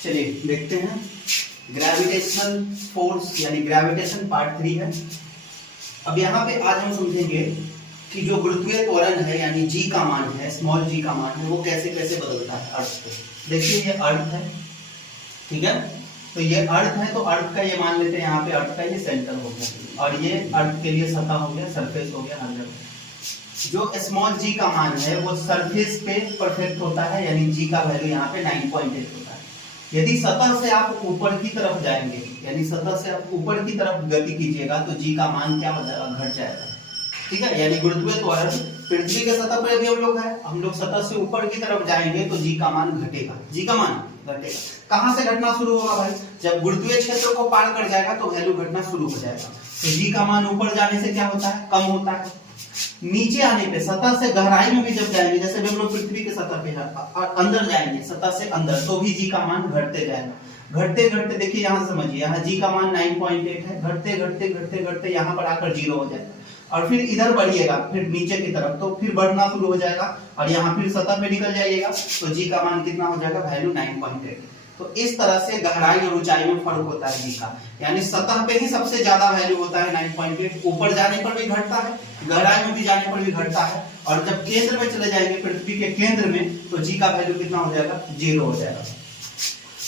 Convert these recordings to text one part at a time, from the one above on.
चलिए देखते हैं, ग्रेविटेशनल फोर्स यानी ग्रेविटेशन पार्ट 3 है। अब यहाँ पे आज हम समझेंगे कि जो गुरुत्वीय त्वरण है यानी जी का मान है, स्मॉल जी का मान है, वो कैसे कैसे बदलता है अर्थ पे। देखिए ये अर्थ है, ठीक है, तो ये अर्थ है, तो अर्थ का ये मान लेते हैं यहाँ पे अर्थ का ये सेंटर हो गया और ये अर्थ के लिए सतह हो गया, सरफेस हो गया, हर जगह। जो स्मॉल जी का मान है वो सरफेस पे परफेक्ट होता है, यानी जी का वैल्यू यहाँ पे 9.8 होता है। यदि सतह से आप ऊपर की तरफ जाएंगे, यानी सतह से आप ऊपर की तरफ गति कीजिएगा तो जी का मान क्या हो जाएगा, घट जाएगा, ठीक है। यानी गुरुत्वीय त्वरण पृथ्वी के सतह पर अभी हम लोग सतह से ऊपर की तरफ जाएंगे तो जी का मान घटेगा, जी का मान घटेगा। कहां से घटना शुरू होगा भाई, जब गुरुत्वीय क्षेत्र को पार कर जाएगा तो वैल्यू घटना शुरू हो जाएगा। तो जी का मान ऊपर जाने से क्या होता है, कम होता है। नीचे आने पे सतह से गहराई में भी जब जाएंगे, जैसे हम लोग पृथ्वी के सतह पे अंदर जाएंगे, सतह से अंदर, तो भी जी का मान घटते जाएगा। घटते घटते देखिए यहाँ समझिए, यहाँ जी का मान 9.8 है, घटते घटते घटते घटते यहाँ पर आकर 0 हो जाएगा और फिर इधर बढ़िएगा, फिर नीचे की तरफ तो फिर बढ़ना शुरू हो जाएगा और यहाँ फिर सतह पे निकल जाइएगा तो जी का मान कितना हो जाएगा, वैल्यू 9.8। तो इस तरह से गहराई और ऊंचाई में फर्क होता है जी का, यानी सतह पे ही सबसे ज्यादा वैल्यू होता है 9.8, ऊपर जाने पर भी घटता है, गहराई में भी जाने पर भी घटता है, और जब केंद्र में चले जाएंगे पृथ्वी के केंद्र में तो जी का वैल्यू कितना हो जाएगा, 0 हो जाएगा।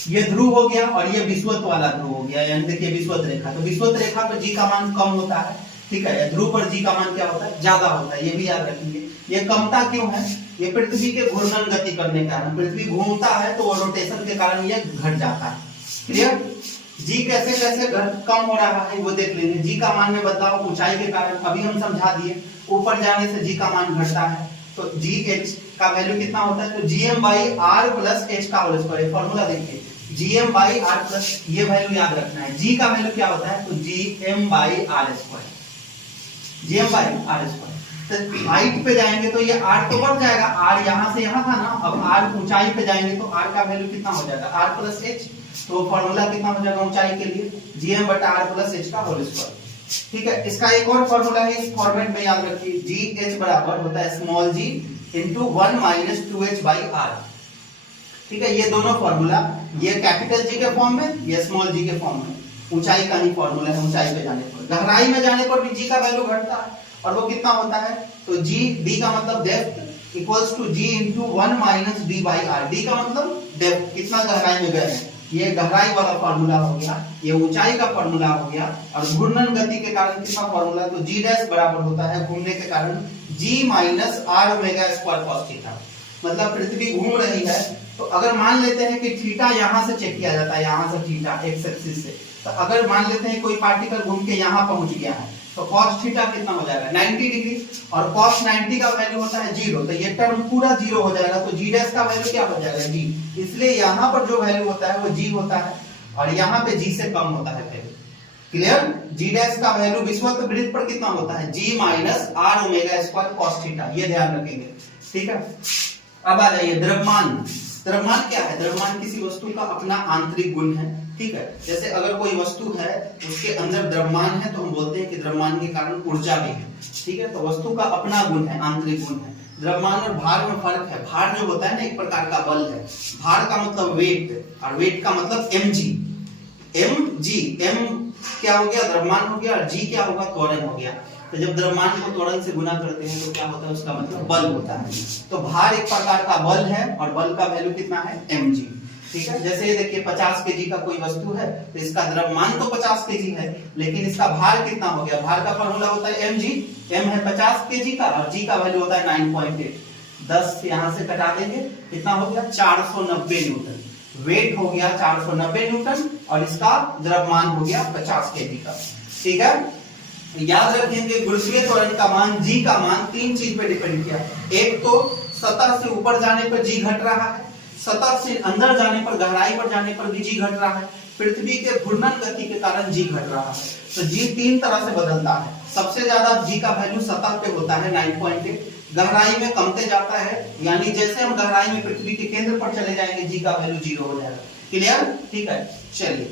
ये ध्रुव हो गया और ये विषुवत वाला ध्रुव हो गया, यानी देखिए विषुवत रेखा, तो विषुवत रेखा पर जी का मान कम होता है, ठीक है। ध्रुव पर जी का मान क्या होता है, ज्यादा होता है, ये भी याद रखेंगे। ये कमता क्यों है, ये पृथ्वी के घूर्णन गति करने के कारण, पृथ्वी घूमता है तो वो रोटेशन के कारण ये घट जाता है, क्लियर। जी कैसे कैसे कम हो रहा है वो देख लेंगे। जी का मान में बदलाव ऊंचाई के कारण, अभी हम समझा दिए, ऊपर जाने से जी का मान घटता है, तो जी एच का वैल्यू कितना होता है, तो GM by R plus H का होल स्क्वायर, फॉर्मूला देखिए, जीएम बाई आर प्लस, ये वैल्यू याद रखना है। जी का वैल्यू क्या होता है, तो GM by R square, GM by R square. तो हाइट पे जाएंगे तो ये आर तो बढ़ जाएगा, आर यहाँ से यहाँ था ना, अब आर ऊंचाई पे जाएंगे तो आर का वैल्यू कितना हो जाएगा, आर प्लस एच, तो फॉर्मूला कितना हो जाएगा ऊंचाई के लिए, जीएम बटा आर प्लस एच का होल स्क्वायर, ठीक है। इसका एक और फॉर्मूला है, इस फॉर्मेट में याद रखिए, जी एच बराबर होता है small g into 1 minus 2h by R, ठीक है। ये दोनों फॉर्मूला, ये कैपिटल जी के फॉर्म में, ये स्मॉल जी के फॉर्म में, ऊंचाई का ही फॉर्मूला है। ऊंचाई पे जाने पर, गहराई में जाने पर भी जी का वैल्यू घटता है, और वो कितना होता है, तो जी डी का मतलब depth equals to g into 1 minus d by R. D का मतलब डेप्थ, कितना गहराई में गए हैं, ये गहराई वाला फॉर्मूला हो गया, ये ऊंचाई का फॉर्मूला हो गया, और घूर्णन गति के कारण कितना फॉर्मूला, तो जी डैश बराबर होता है घूमने के कारण g minus are omega square cos theta. मतलब पृथ्वी घूम रही है, तो अगर मान लेते हैं कि थीटा यहां से चेक किया जाता है, यहां से थीटा एक्स एक्सिस से, तो अगर मान लेते हैं कोई पार्टिकल घूम के यहां पहुंच गया है तो cos थीटा कितना हो जाएगा, 90 डिग्री, और cos 90 का वैल्यू होता है 0, तो ये टर्म पूरा 0 हो जाएगा, तो g डैश का वैल्यू क्या हो जाएगा, g। इसलिए यहाँ पर जो वैल्यू होता है वो g होता है, और यहाँ पे g से कम होता है वैल्यू, क्लियर। g डैश का वैल्यू विषुवत वृत्त पर कितना होता है, g minus are omega square cos theta, ये ध्यान रखेंगे, ठीक है। अब आ जाइए द्रव्यमान। द्रव्यमान क्या है, द्रव्यमान किसी वस्तु का अपना आंतरिक गुण है, ठीक है। जैसे अगर कोई वस्तु है उसके अंदर द्रव्यमान है तो हम बोलते हैं कि द्रव्यमान के कारण ऊर्जा भी है, ठीक है। तो वस्तु का अपना गुण है, आंतरिक गुण है। द्रव्यमान और भार में फर्क है, भार जो होता है ना एक प्रकार का बल है, भार का मतलब वेट, और वेट का मतलब mg। m क्या हो गया, द्रव्यमान हो गया, और g क्या होगा, त्वरण हो गया। तो जब द्रव्यमान को त्वरण से गुना करते हैं तो क्या होता है, उसका मतलब बल होता है। तो भार एक प्रकार का बल है, और बल का वैल्यू कितना है, mg, ठीक है। जैसे ये देखिए 50 केजी का कोई वस्तु है, तो इसका द्रव्यमान तो 50 केजी है, लेकिन इसका भार कितना हो गया, भार का फॉर्मूला होता है mg, m है 50 केजी का, और g का वैल्यू होता है 9.8। 10 यहां से कटा देंगे, कितना हो गया, 490 न्यूटन। वेट हो गया 490 न्यूटन, और इसका द्रव्यमान हो गया 50 केजी का, ठीक है। याद रखेंगे गुरुत्वीय त्वरण का मान, जी का मान 3 चीज पे डिपेंड किया। एक तो सतह से ऊपर जाने पर जी घट रहा है, सतह से अंदर जाने पर, गहराई पर जाने पर भी जी घट रहा है, पृथ्वी के घूर्णन गति के कारण जी घट रहा है। तो जी 3 तरह से बदलता है। सबसे ज्यादा जी का वैल्यू सतह पे होता है 9.8, गहराई में कमते जाता है, यानी जैसे हम गहराई में पृथ्वी के केंद्र पर चले जाएंगे जी का वैल्यू 0 हो जाएगा, क्लियर, ठीक है। चलिए